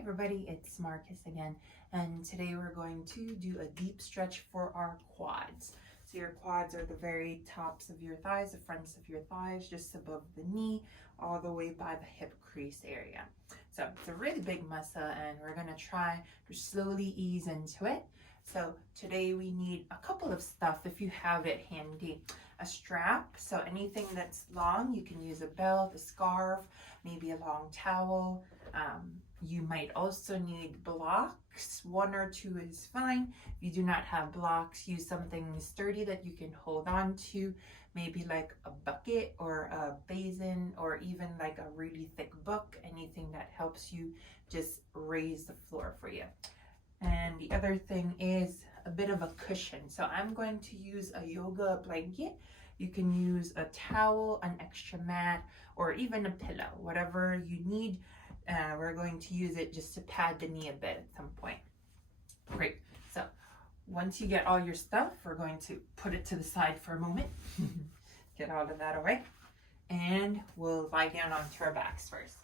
everybody, it's Marcus again, and today we're going to do a deep stretch for our quads. So your quads are the very tops of your thighs, the fronts of your thighs, just above the knee, all the way by the hip crease area. So it's a really big muscle, and we're going to try to slowly ease into it. So today we need a couple of stuff if you have it handy. A strap, so anything that's long, you can use a belt, a scarf, maybe a long towel. You might also need blocks. 1 or 2 is fine. If you do not have blocks, use something sturdy that you can hold on to, maybe like a bucket or a basin, or even like a really thick book, anything that helps you just raise the floor for you. And the other thing is a bit of a cushion. So I'm going to use a yoga blanket. You can use a towel, an extra mat, or even a pillow, whatever you need. We're going to use it just to pad the knee a bit at some point. Great. So once you get all your stuff, we're going to put it to the side for a moment. Get all of that away. And we'll lie down onto our backs first.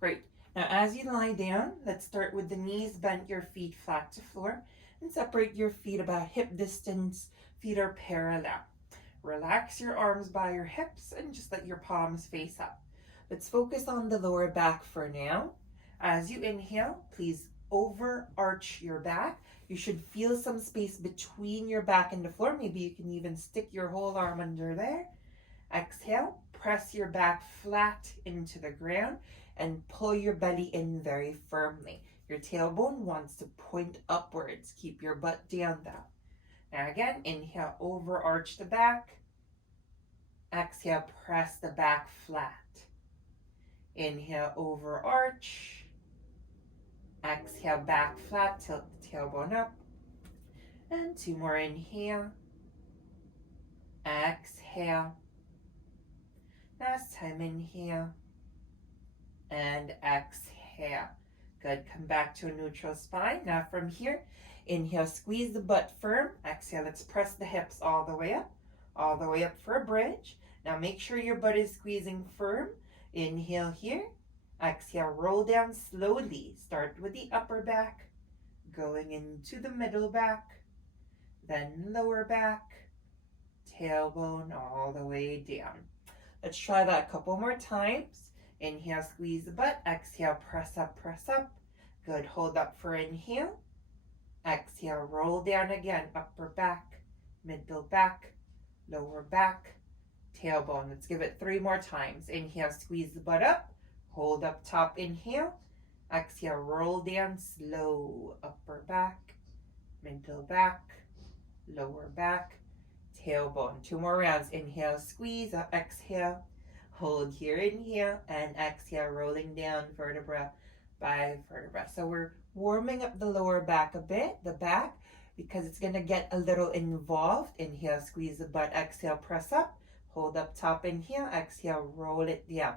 Great. Now, as you lie down, let's start with the knees bent, your feet flat to floor, and separate your feet about hip distance. Feet are parallel. Relax your arms by your hips and just let your palms face up. Let's focus on the lower back for now. As you inhale, please overarch your back. You should feel some space between your back and the floor. Maybe you can even stick your whole arm under there. Exhale, press your back flat into the ground and pull your belly in very firmly. Your tailbone wants to point upwards. Keep your butt down though. Now again, inhale, overarch the back. Exhale, press the back flat. Inhale, overarch. Exhale, back flat, tilt the tailbone up. And 2 more, inhale. Exhale. Last time, inhale. And exhale. Good, come back to a neutral spine. Now from here, inhale, squeeze the butt firm. Exhale, let's press the hips all the way up for a bridge. Now make sure your butt is squeezing firm. Inhale here. Exhale, roll down slowly. Start with the upper back, going into the middle back, then lower back, tailbone all the way down. Let's try that a couple more times. Inhale, squeeze the butt. Exhale, press up, press up. Good, hold up for inhale. Exhale, roll down again, upper back, middle back, lower back, tailbone. Let's give it 3 more times. Inhale, squeeze the butt up, hold up top, inhale. Exhale, roll down slow, upper back, middle back, lower back, tailbone. 2 more rounds. Inhale, squeeze up, exhale, hold here, inhale, and exhale, rolling down vertebra by vertebra. So we're warming up the lower back a bit, the back, because it's going to get a little involved. Inhale, squeeze the butt, exhale, press up, hold up top, inhale, exhale, roll it down.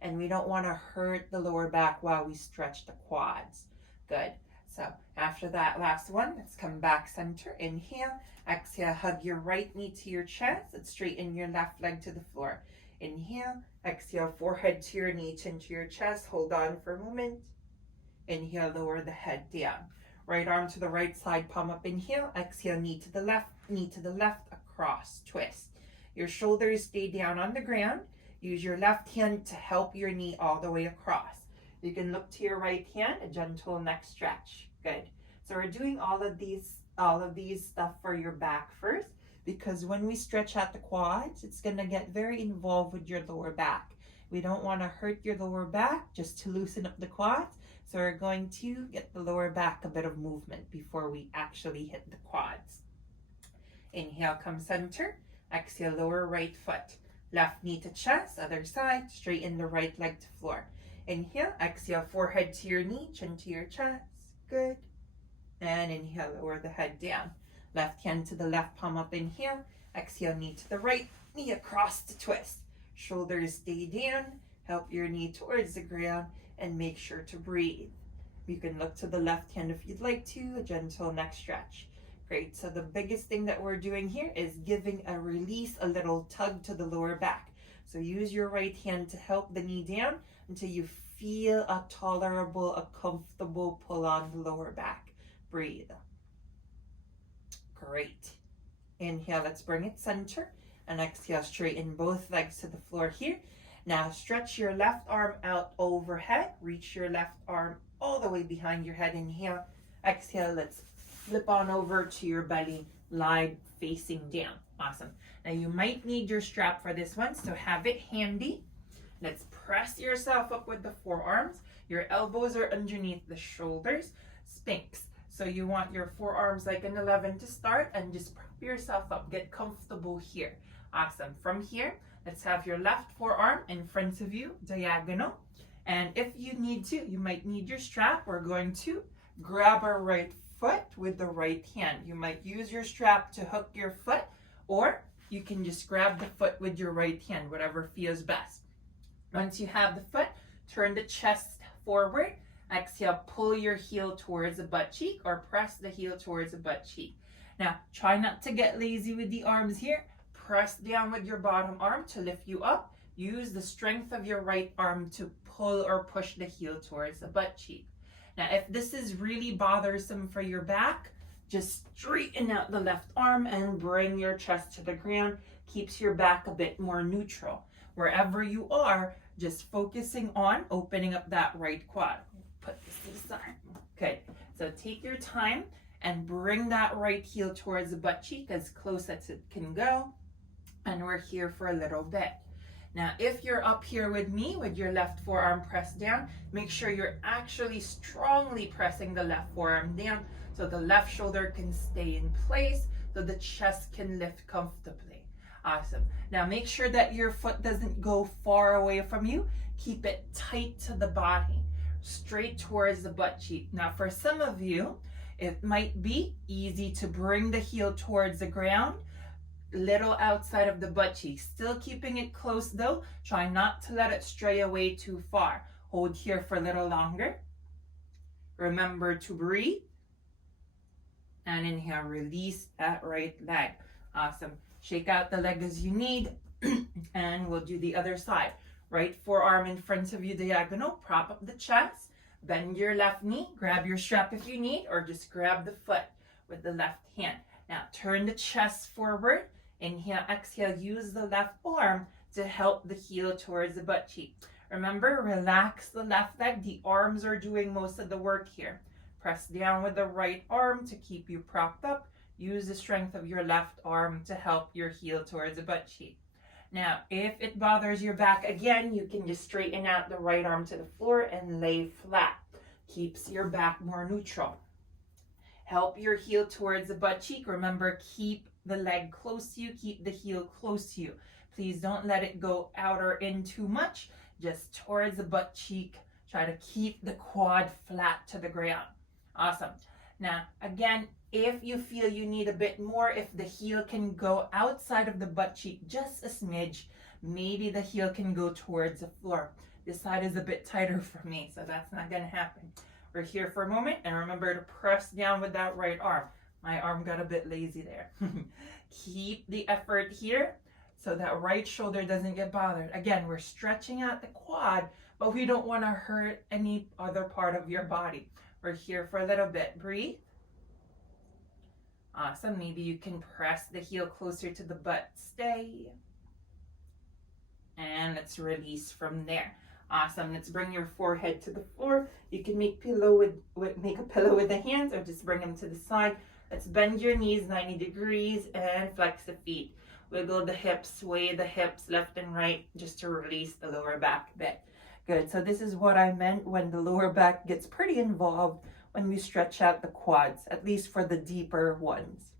And we don't want to hurt the lower back while we stretch the quads. Good. So after that last one, let's come back center. Inhale, exhale, hug your right knee to your chest. Let's straighten your left leg to the floor. Inhale, exhale, forehead to your knee, chin to your chest. Hold on for a moment. Inhale, lower the head down. Right arm to the right side, palm up, inhale. Exhale, knee to the left, across, twist. Your shoulders stay down on the ground. Use your left hand to help your knee all the way across. You can look to your right hand, a gentle neck stretch. Good. So we're doing all of these stuff for your back first, because when we stretch out the quads, it's going to get very involved with your lower back. We don't want to hurt your lower back, just to loosen up the quads. So we're going to get the lower back a bit of movement before we actually hit the quads. Inhale, come center. Exhale, lower right foot. Left knee to chest, other side. Straighten the right leg to floor. Inhale, exhale, forehead to your knee, chin to your chest. Good. And inhale, lower the head down. Left hand to the left, palm up, inhale. Exhale, knee to the right, knee across to twist. Shoulders stay down. Help your knee towards the ground and make sure to breathe. You can look to the left hand if you'd like to, a gentle neck stretch. Great, so the biggest thing that we're doing here is giving a release, a little tug to the lower back. So use your right hand to help the knee down until you feel a tolerable, a comfortable pull on the lower back. Breathe. Great. Inhale, let's bring it center. And exhale, straighten both legs to the floor here. Now stretch your left arm out overhead. Reach your left arm all the way behind your head. Inhale. Exhale, let's flip on over to your belly, lie facing down. Awesome. Now you might need your strap for this one, so have it handy. Let's press yourself up with the forearms. Your elbows are underneath the shoulders. Sphinx. So you want your forearms like an 11 to start, and just prop yourself up. Get comfortable here. Awesome. From here, let's have your left forearm in front of you, diagonal. And if you need to, you might need your strap. We're going to grab our right foot with the right hand. You might use your strap to hook your foot, or you can just grab the foot with your right hand, whatever feels best. Once you have the foot, turn the chest forward. Exhale, pull your heel towards the butt cheek, or press the heel towards the butt cheek. Now, try not to get lazy with the arms here. Press down with your bottom arm to lift you up. Use the strength of your right arm to pull or push the heel towards the butt cheek. Now, if this is really bothersome for your back, just straighten out the left arm and bring your chest to the ground. Keeps your back a bit more neutral. Wherever you are, just focusing on opening up that right quad. Put this to the side. Good. So take your time and bring that right heel towards the butt cheek as close as it can go. And we're here for a little bit. Now, if you're up here with me with your left forearm pressed down, make sure you're actually strongly pressing the left forearm down so the left shoulder can stay in place, so the chest can lift comfortably. Awesome. Now make sure that your foot doesn't go far away from you. Keep it tight to the body, straight towards the butt cheek. Now for some of you, it might be easy to bring the heel towards the ground, little outside of the butt cheek. Still keeping it close though. Try not to let it stray away too far. Hold here for a little longer. Remember to breathe. And inhale, release that right leg. Awesome. Shake out the leg as you need. And we'll do the other side. Right forearm in front of you, diagonal. Prop up the chest. Bend your left knee. Grab your strap if you need, or just grab the foot with the left hand. Now turn the chest forward. Inhale, exhale. Use the left arm to help the heel towards the butt cheek. Remember, relax the left leg. The arms are doing most of the work here. Press down with the right arm to keep you propped up. Use the strength of your left arm to help your heel towards the butt cheek. Now, if it bothers your back again, you can just straighten out the right arm to the floor and lay flat. Keeps your back more neutral. Help your heel towards the butt cheek. Remember, keep the leg close to you. Keep the heel close to you. Please don't let it go out or in too much. Just towards the butt cheek. Try to keep the quad flat to the ground. Awesome. Now, again, if you feel you need a bit more, if the heel can go outside of the butt cheek just a smidge, maybe the heel can go towards the floor. This side is a bit tighter for me, so that's not going to happen. We're here for a moment, and remember to press down with that right arm. My arm got a bit lazy there. Keep the effort here so that right shoulder doesn't get bothered. Again, we're stretching out the quad, but we don't want to hurt any other part of your body. We're here for a little bit. Breathe. Awesome. Maybe you can press the heel closer to the butt. Stay. And let's release from there. Awesome. Let's bring your forehead to the floor. You can make a pillow with the hands, or just bring them to the side. Let's bend your knees 90 degrees and flex the feet. Wiggle the hips, sway the hips left and right, just to release the lower back a bit. Good. So this is what I meant when the lower back gets pretty involved when we stretch out the quads, at least for the deeper ones.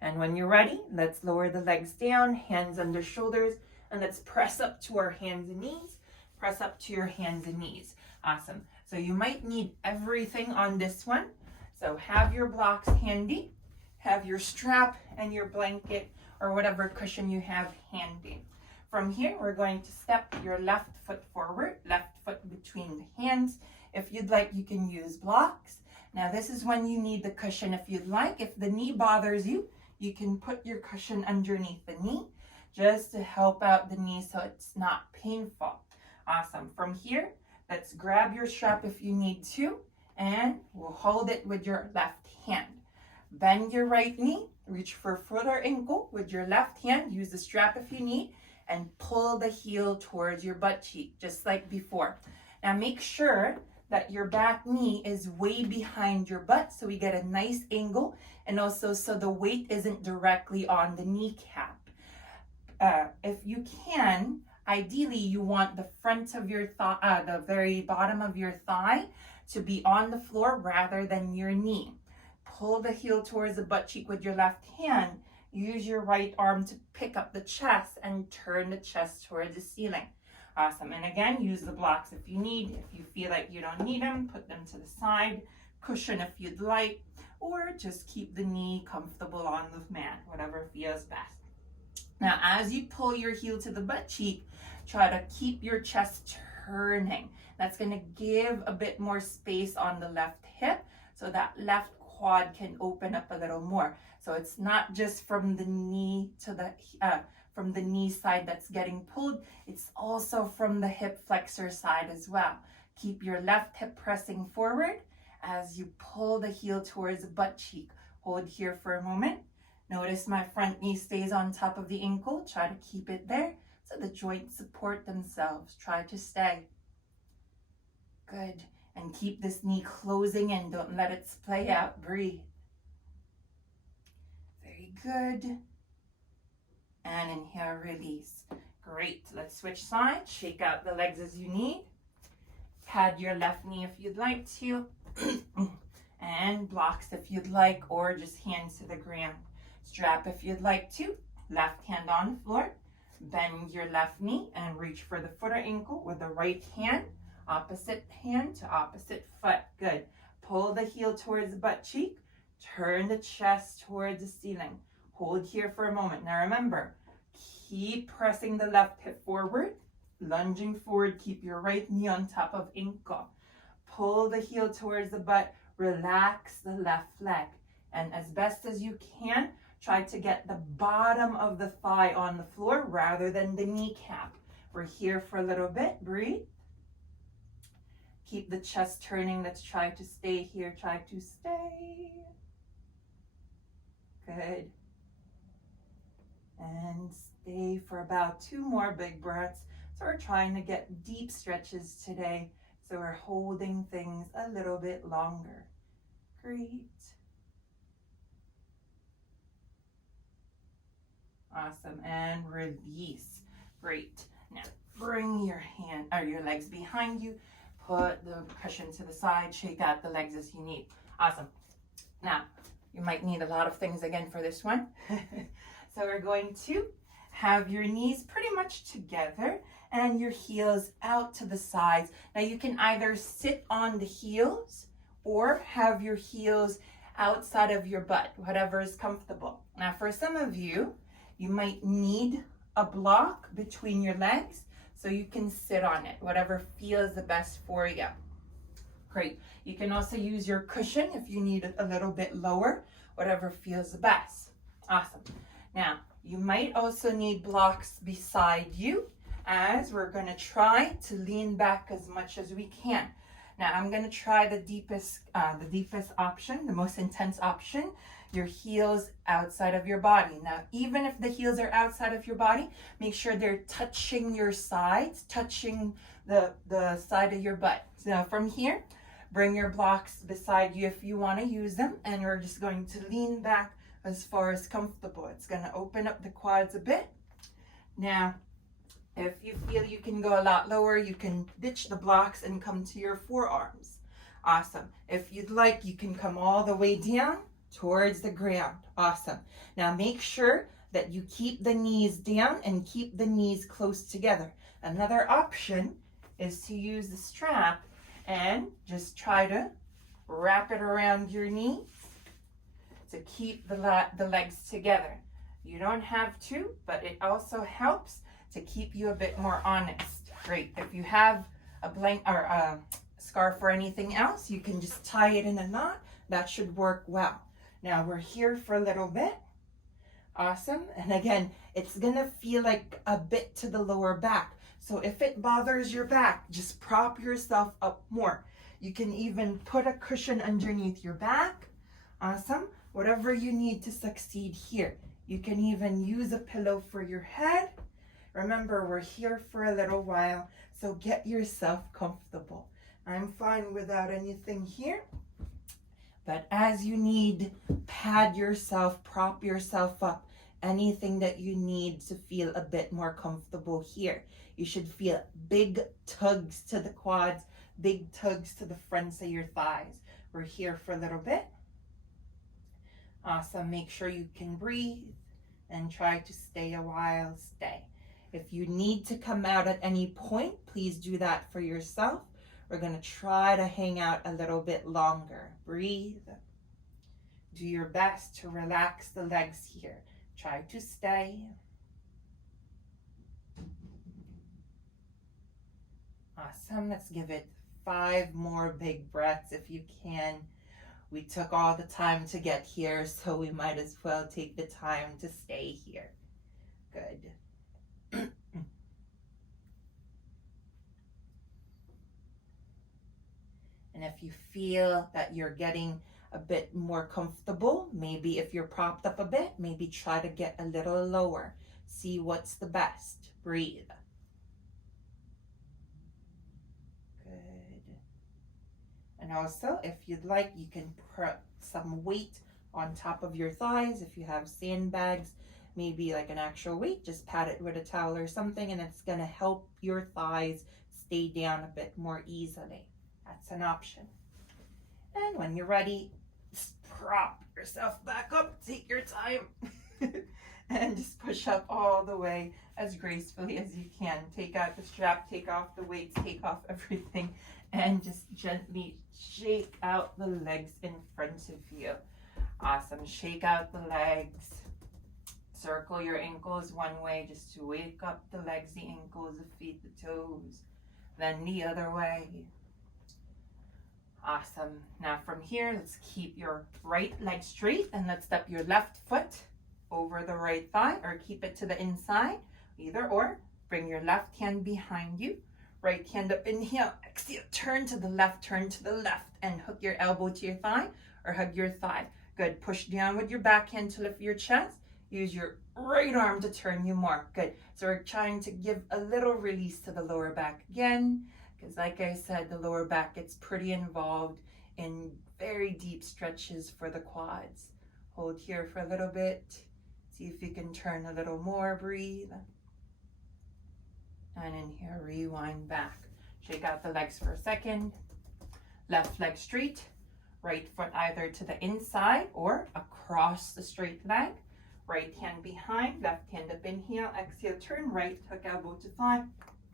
And when you're ready, let's lower the legs down, hands under shoulders, and let's press up to our hands and knees. Press up to your hands and knees. Awesome. So you might need everything on this one. So have your blocks handy, have your strap and your blanket or whatever cushion you have handy. From here, we're going to step your left foot forward, left foot between the hands. If you'd like, you can use blocks. Now, this is when you need the cushion if you'd like. If the knee bothers you, you can put your cushion underneath the knee. just to help out the knee so it's not painful. Awesome. From here, let's grab your strap if you need to, and we'll hold it with your left hand. Bend your right knee, reach for foot or ankle with your left hand, use the strap if you need, and pull the heel towards your butt cheek, just like before. Now make sure that your back knee is way behind your butt so we get a nice angle, and also so the weight isn't directly on the kneecap. If you can, ideally you want the front of your thigh, the very bottom of your thigh to be on the floor rather than your knee. Pull the heel towards the butt cheek with your left hand. Use your right arm to pick up the chest and turn the chest towards the ceiling. Awesome. And again, use the blocks if you need. If you feel like you don't need them, put them to the side. Cushion if you'd like, or just keep the knee comfortable on the mat, whatever feels best. Now, as you pull your heel to the butt cheek, try to keep your chest turning. That's going to give a bit more space on the left hip so that left quad can open up a little more. So it's not just from the knee to the from the knee side that's getting pulled, it's also from the hip flexor side as well. Keep your left hip pressing forward as you pull the heel towards the butt cheek. Hold here for a moment. Notice my front knee stays on top of the ankle. Try to keep it there so the joints support themselves. Try to stay. Good. And keep this knee closing in. Don't let it splay out. Breathe. Very good. And inhale, release. Great. Let's switch sides. Shake out the legs as you need. Pad your left knee if you'd like to. And blocks if you'd like, or just hands to the ground. Strap if you'd like to. Left hand on the floor. Bend your left knee and reach for the foot or ankle with the right hand. Opposite hand to opposite foot. Good. Pull the heel towards the butt cheek. Turn the chest towards the ceiling. Hold here for a moment. Now remember, keep pressing the left hip forward. Lunging forward, keep your right knee on top of ankle. Pull the heel towards the butt. Relax the left leg. And as best as you can, try to get the bottom of the thigh on the floor rather than the kneecap. We're here for a little bit. Breathe. Keep the chest turning. Let's try to stay here. Try to stay. Good. And stay for about 2 more big breaths. So we're trying to get deep stretches today. So we're holding things a little bit longer. Great. Awesome. And release. Great. Now bring your legs behind you. Put the cushion to the side. Shake out the legs as you need. Awesome. Now, you might need a lot of things again for this one. So we're going to have your knees pretty much together and your heels out to the sides. Now you can either sit on the heels or have your heels outside of your butt, whatever is comfortable. Now for some of you, you might need a block between your legs so you can sit on it, whatever feels the best for you. Great. You can also use your cushion if you need it a little bit lower, whatever feels the best. Awesome. Now, you might also need blocks beside you as we're going to try to lean back as much as we can. Now, I'm going to try the deepest option, the most intense option, your heels outside of your body. Now, even if the heels are outside of your body, make sure they're touching your sides, touching the side of your butt. So from here, bring your blocks beside you if you want to use them, and we're just going to lean back as far as comfortable. It's going to open up the quads a bit. Now, if you feel you can go a lot lower, you can ditch the blocks and come to your forearms. Awesome. If you'd like, you can come all the way down towards the ground. Awesome. Now make sure that you keep the knees down and keep the knees close together. Another option is to use the strap and just try to wrap it around your knees to keep the legs together. You don't have to, but it also helps to keep you a bit more honest. Great. If you have a blanket or a scarf or anything else, you can just tie it in a knot. That should work well. Now we're here for a little bit. Awesome. And again, it's gonna feel like a bit to the lower back. So if it bothers your back, just prop yourself up more. You can even put a cushion underneath your back. Awesome. Whatever you need to succeed here. You can even use a pillow for your head. Remember, we're here for a little while, so get yourself comfortable. I'm fine without anything here. But as you need, pad yourself, prop yourself up. Anything that you need to feel a bit more comfortable here. You should feel big tugs to the quads, big tugs to the fronts of your thighs. We're here for a little bit. Awesome. Make sure you can breathe and try to stay a while. Stay. If you need to come out at any point, please do that for yourself. We're going to try to hang out a little bit longer. Breathe. Do your best to relax the legs here. Try to stay. Awesome. Let's give it 5 more big breaths if you can. We took all the time to get here, so we might as well take the time to stay here. Good. And if you feel that you're getting a bit more comfortable, maybe if you're propped up a bit, maybe try to get a little lower. See what's the best. Breathe. Good. And also, if you'd like, you can put some weight on top of your thighs. If you have sandbags, maybe like an actual weight, just pat it with a towel or something, and it's going to help your thighs stay down a bit more easily. That's an option. And when you're ready, just prop yourself back up. Take your time. And just push up all the way as gracefully as you can. Take out the strap, take off the weights, take off everything, and just gently shake out the legs in front of you. Awesome. Shake out the legs. Circle your ankles one way just to wake up the legs, the ankles, the feet, the toes. Then the other way. Awesome. Now from here, let's keep your right leg straight and let's step your left foot over the right thigh or keep it to the inside. Either or. Bring your left hand behind you. Right hand up, inhale, exhale, turn to the left, and hook your elbow to your thigh or hug your thigh. Good. Push down with your back hand to lift your chest. Use your right arm to turn you more. Good. So we're trying to give a little release to the lower back again. Because like I said, the lower back gets pretty involved in very deep stretches for the quads. Hold here for a little bit. See if you can turn a little more. Breathe. And inhale, rewind back. Shake out the legs for a second. Left leg straight. Right foot either to the inside or across the straight leg. Right hand behind, left hand up, inhale, exhale, turn right, hook elbow to thigh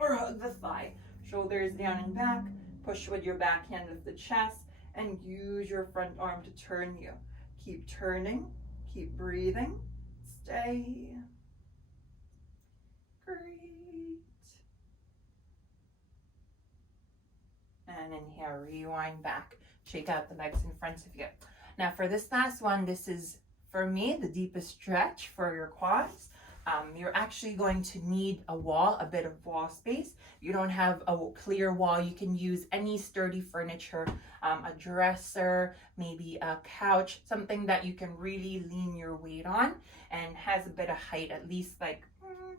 or hug the thigh. Shoulders down and back, push with your back hand of the chest, and use your front arm to turn you. Keep turning, keep breathing, stay. Great. And inhale, rewind back. Shake out the legs in front of you. Now for this last one, this is, for me, the deepest stretch for your quads. You're actually going to need a wall, a bit of wall space. You don't have a clear wall, you can use any sturdy furniture, a dresser, maybe a couch, something that you can really lean your weight on and has a bit of height, at least like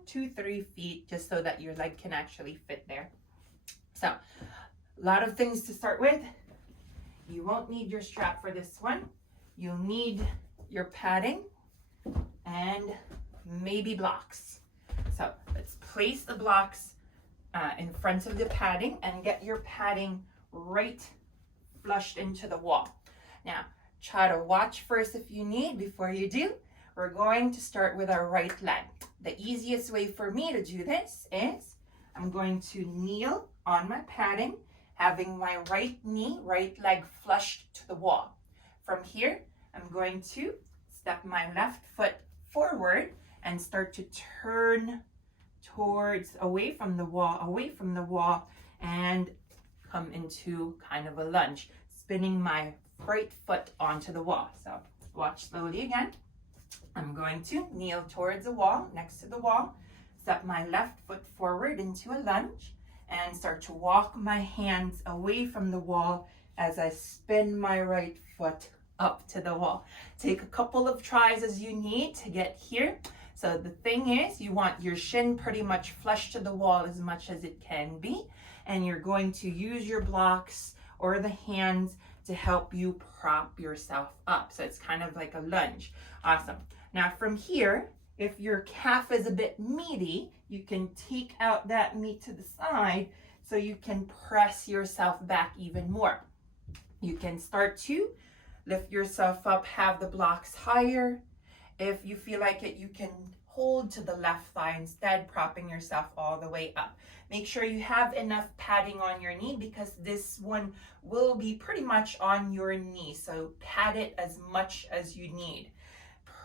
2-3 feet, just so that your leg can actually fit there. So, a lot of things to start with. You won't need your strap for this one. You'll need your padding and maybe blocks. So let's place the blocks in front of the padding and get your padding right flushed into the wall. Now try to watch first if you need. Before you do, we're going to start with our right leg. The easiest way for me to do this is I'm going to kneel on my padding, having my right knee, right leg flushed to the wall. From here, I'm going to step my left foot forward and start to turn towards, away from the wall, and come into kind of a lunge, spinning my right foot onto the wall. So watch slowly again. I'm going to kneel towards the wall, next to the wall, step my left foot forward into a lunge, and start to walk my hands away from the wall as I spin my right foot up to the wall. Take a couple of tries as you need to get here. So the thing is, you want your shin pretty much flush to the wall as much as it can be, and you're going to use your blocks or the hands to help you prop yourself up. So it's kind of like a lunge. Awesome. Now from here, if your calf is a bit meaty, you can take out that meat to the side so you can press yourself back even more. You can start to lift yourself up, have the blocks higher. If you feel like it, you can hold to the left thigh instead, propping yourself all the way up. Make sure you have enough padding on your knee because this one will be pretty much on your knee. So pad it as much as you need.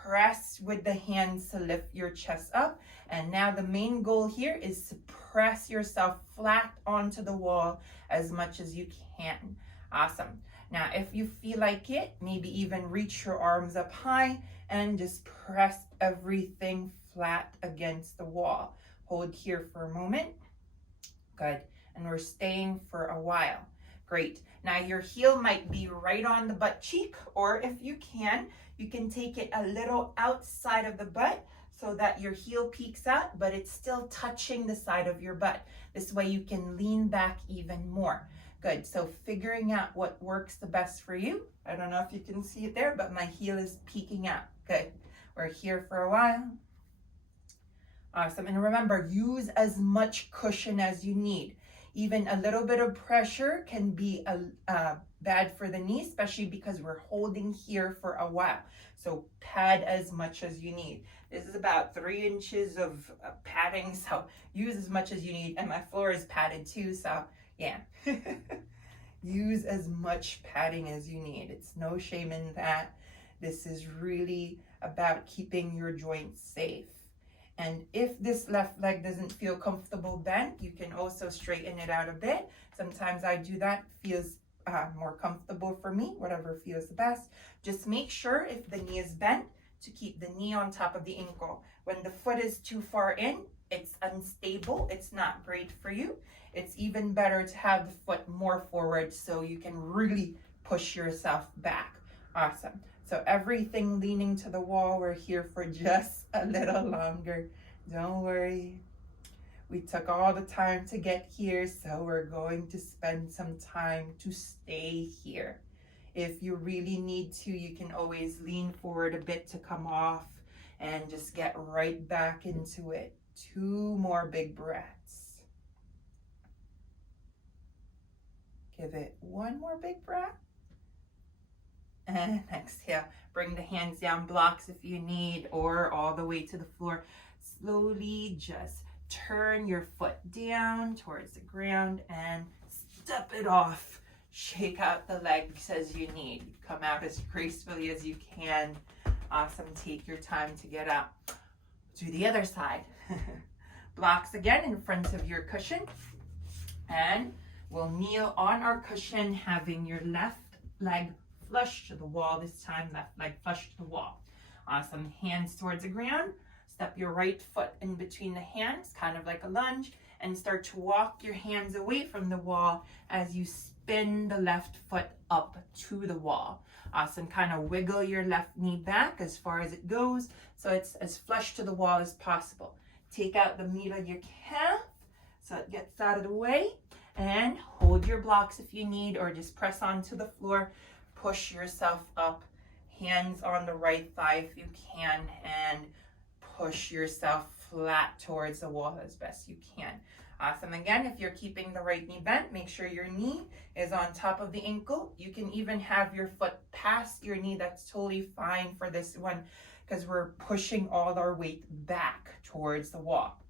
Press with the hands to lift your chest up. And now the main goal here is to press yourself flat onto the wall as much as you can. Awesome. Now, if you feel like it, maybe even reach your arms up high and just press everything flat against the wall. Hold here for a moment. Good. And we're staying for a while. Great. Now your heel might be right on the butt cheek, or if you can take it a little outside of the butt so that your heel peeks out, but it's still touching the side of your butt. This way you can lean back even more. Good. So figuring out what works the best for you. I don't know if you can see it there, but my heel is peeking out. Good. We're here for a while. Awesome. And remember, use as much cushion as you need. Even a little bit of pressure can be bad for the knee, especially because we're holding here for a while. So pad as much as you need. This is about 3 inches of padding, so use as much as you need. And my floor is padded too, so yeah. Use as much padding as you need. It's no shame in that. This is really about keeping your joints safe. And if this left leg doesn't feel comfortable bent, you can also straighten it out a bit. Sometimes I do that, feels more comfortable for me, whatever feels the best. Just make sure if the knee is bent to keep the knee on top of the ankle. When the foot is too far in, it's unstable, it's not great for you. It's even better to have the foot more forward so you can really push yourself back. Awesome. So everything leaning to the wall, we're here for just a little longer. Don't worry. We took all the time to get here, so we're going to spend some time to stay here. If you really need to, you can always lean forward a bit to come off and just get right back into it. 2 more big breaths. Give it 1 more big breath. And exhale. Bring the hands down, blocks if you need, or all the way to the floor. Slowly just turn your foot down towards the ground and step it off. Shake out the legs as you need. Come out as gracefully as you can. Awesome. Take your time to get up. To the other side. Blocks again in front of your cushion. And we'll kneel on our cushion, having your left leg flush to the wall this time. Left leg flush to the wall. Awesome. Hands towards the ground. Step your right foot in between the hands, kind of like a lunge, and start to walk your hands away from the wall as you spin the left foot up to the wall. Awesome. Kind of wiggle your left knee back as far as it goes so it's as flush to the wall as possible. Take out the meat of your calf so it gets out of the way, and hold your blocks if you need, or just press onto the floor. Push yourself up, hands on the right thigh if you can, and push yourself flat towards the wall as best you can. Awesome. Again, if you're keeping the right knee bent, make sure your knee is on top of the ankle. You can even have your foot past your knee. That's totally fine for this one because we're pushing all our weight back towards the wall.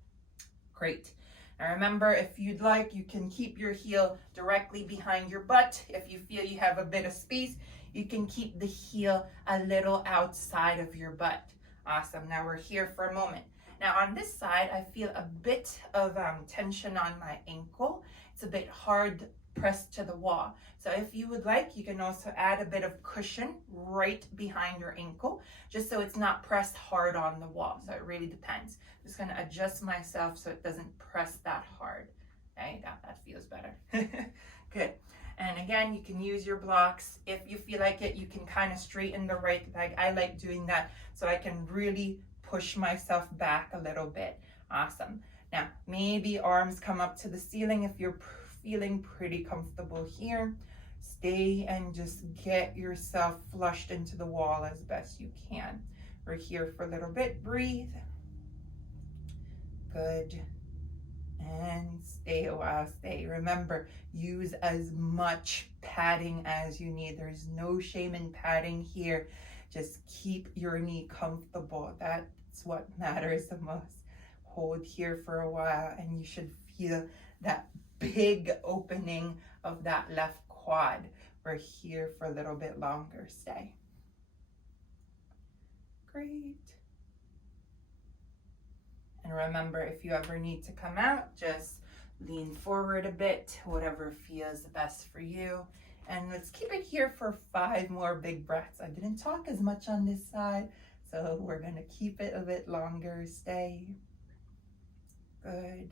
Great. Now remember, if you'd like, you can keep your heel directly behind your butt. If you feel you have a bit of space, you can keep the heel a little outside of your butt. Awesome. Now we're here for a moment. Now on this side, I feel a bit of tension on my ankle. It's it's a bit hard pressed to the wall. So if you would like, you can also add a bit of cushion right behind your ankle, just so it's not pressed hard on the wall. So it really depends. Just gonna adjust myself so it doesn't press that hard. Okay, that feels better. Good. And again, you can use your blocks. If you feel like it, you can kind of straighten the right leg. I like doing that so I can really push myself back a little bit. Awesome. Now, maybe arms come up to the ceiling if you're feeling pretty comfortable here. Stay and just get yourself flushed into the wall as best you can. We're here for a little bit. Breathe. Good. And stay a while. Stay. Remember, use as much padding as you need. There's no shame in padding here. Just keep your knee comfortable. That's what matters the most. Hold here for a while and you should feel that big opening of that left quad. We're here for a little bit longer. Stay. Great. And remember, if you ever need to come out, just lean forward a bit, whatever feels the best for you. And let's keep it here for 5 more big breaths. I didn't talk as much on this side, so we're gonna keep it a bit longer. Stay. Good.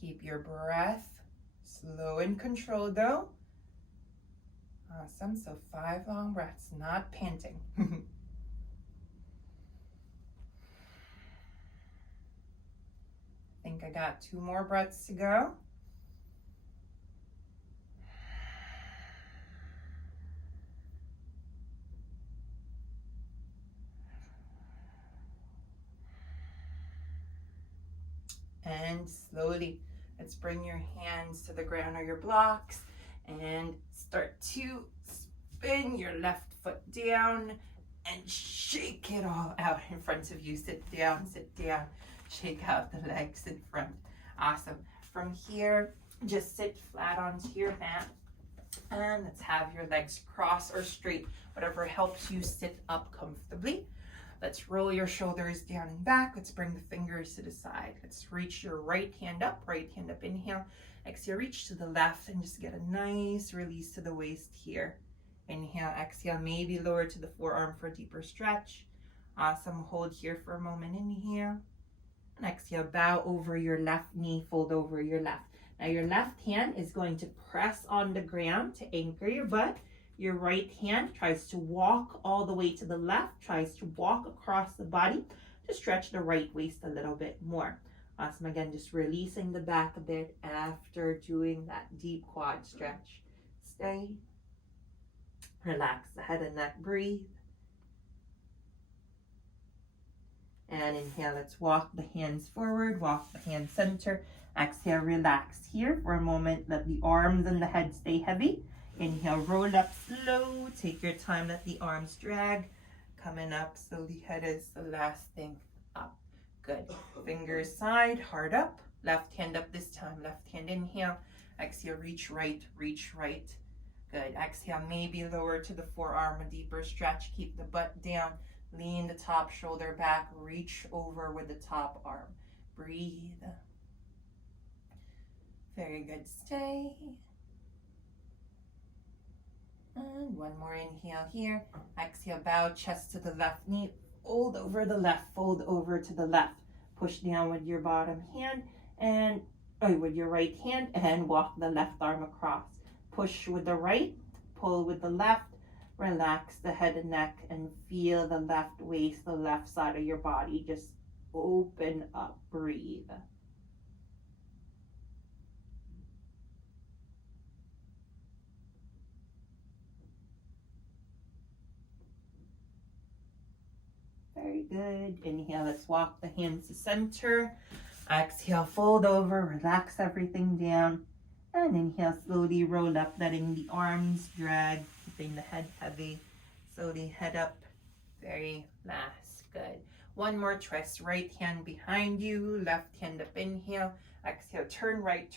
Keep your breath slow and controlled though. Awesome, so 5 long breaths, not panting. I think I got 2 more breaths to go. And slowly, let's bring your hands to the ground or your blocks and start to spin your left foot down and shake it all out in front of you. Sit down, shake out the legs in front. Awesome. From here, just sit flat onto your mat and let's have your legs cross or straight, whatever helps you sit up comfortably. Let's roll your shoulders down and back. Let's bring the fingers to the side. Let's reach your right hand up, inhale. Exhale, reach to the left and just get a nice release to the waist here. Inhale, exhale, maybe lower to the forearm for a deeper stretch. Awesome, hold here for a moment, inhale. And exhale, bow over your left knee, fold over your left. Now your left hand is going to press on the ground to anchor your butt. Your right hand tries to walk all the way to the left, tries to walk across the body to stretch the right waist a little bit more. Awesome, again, just releasing the back a bit after doing that deep quad stretch. Stay. Relax the head and neck, breathe. And inhale, let's walk the hands forward, walk the hands center. Exhale, relax here for a moment. Let the arms and the head stay heavy. Inhale, roll up slow. Take your time, let the arms drag. Coming up, slowly, head is the last thing up. Good. Fingers side, heart up. Left hand up this time. Left hand inhale. Exhale, reach right, reach right. Good. Exhale, maybe lower to the forearm, a deeper stretch. Keep the butt down. Lean the top shoulder back. Reach over with the top arm. Breathe. Very good. Stay. And one more inhale here. Exhale, bow chest to the left knee. Fold over the left, fold over to the left. Push down with your bottom hand and with your right hand and walk the left arm across. Push with the right, pull with the left. Relax the head and neck and feel the left waist, the left side of your body. Just open up, breathe. Very good. Inhale, let's walk the hands to center. Exhale, fold over, relax everything down. And inhale, slowly roll up, letting the arms drag, keeping the head heavy. Slowly head up. Very last. Good. One more twist. Right hand behind you, left hand up, inhale. Exhale, turn right,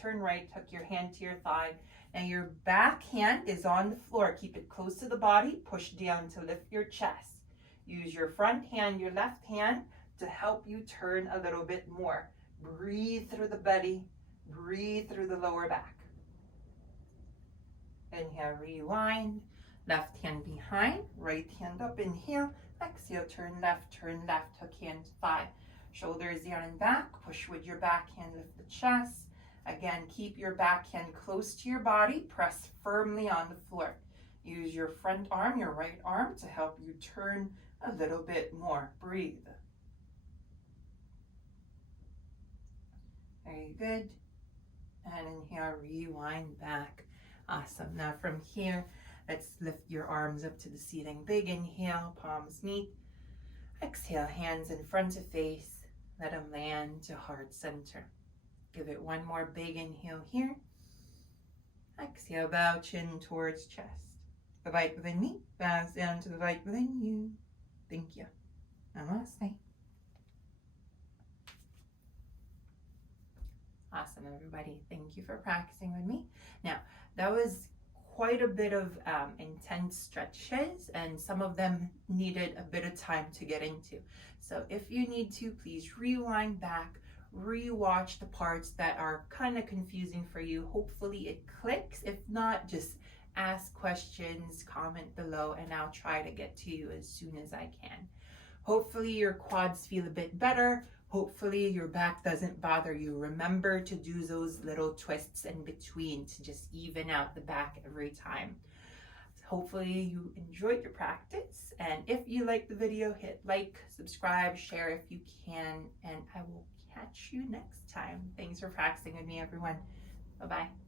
tuck your hand to your thigh. Now your back hand is on the floor. Keep it close to the body. Push down to lift your chest. Use your front hand, your left hand, to help you turn a little bit more. Breathe through the belly, breathe through the lower back. Inhale, rewind, left hand behind, right hand up, inhale, exhale, turn left, hook hand to thigh. Shoulders down and back, push with your back hand, lift the chest. Again, keep your back hand close to your body, press firmly on the floor. Use your front arm, your right arm, to help you turn a little bit more. Breathe. Very good. And inhale, rewind back. Awesome. Now from here, let's lift your arms up to the ceiling. Big inhale, palms meet. Exhale, hands in front of face. Let them land to heart center. Give it one more big inhale here. Exhale, bow chin towards chest. The light within me bows down to the light within you. Thank you. Namaste. Awesome, everybody. Thank you for practicing with me. Now, that was quite a bit of intense stretches, and some of them needed a bit of time to get into. So if you need to, please rewind back, rewatch the parts that are kind of confusing for you. Hopefully it clicks. If not, just ask questions, comment below, and I'll try to get to you as soon as I can. Hopefully your quads feel a bit better. Hopefully your back doesn't bother you. Remember to do those little twists in between to just even out the back every time. Hopefully you enjoyed your practice. And if you liked the video, hit like, subscribe, share if you can, and I will catch you next time. Thanks for practicing with me, everyone. Bye-bye.